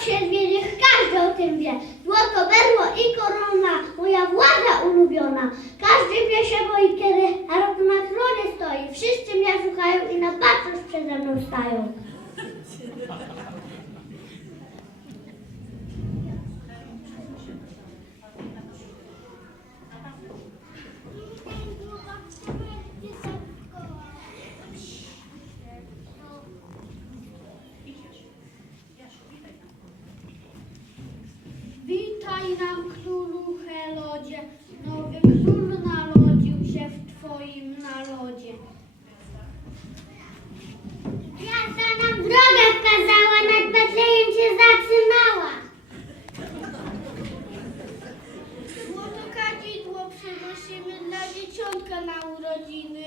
się zwie, niech każdy o tym wie. Złoto, berło i korona, Witaj nam królu Helodzie, nowy król narodził się w twoim narodzie. Gwiazda nam drogę wskazała, nad Betlejem się zatrzymała. Złoto kadzidło przynosimy dla dzieciątka na urodziny.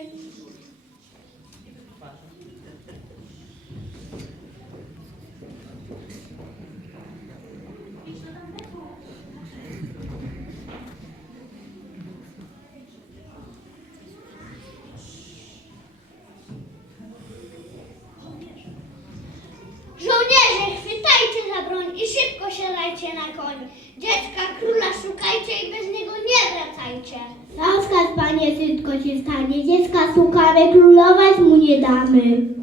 Wracajcie. Rozkaz, panie, wszystko się stanie. Dziecka szukamy, królować mu nie damy.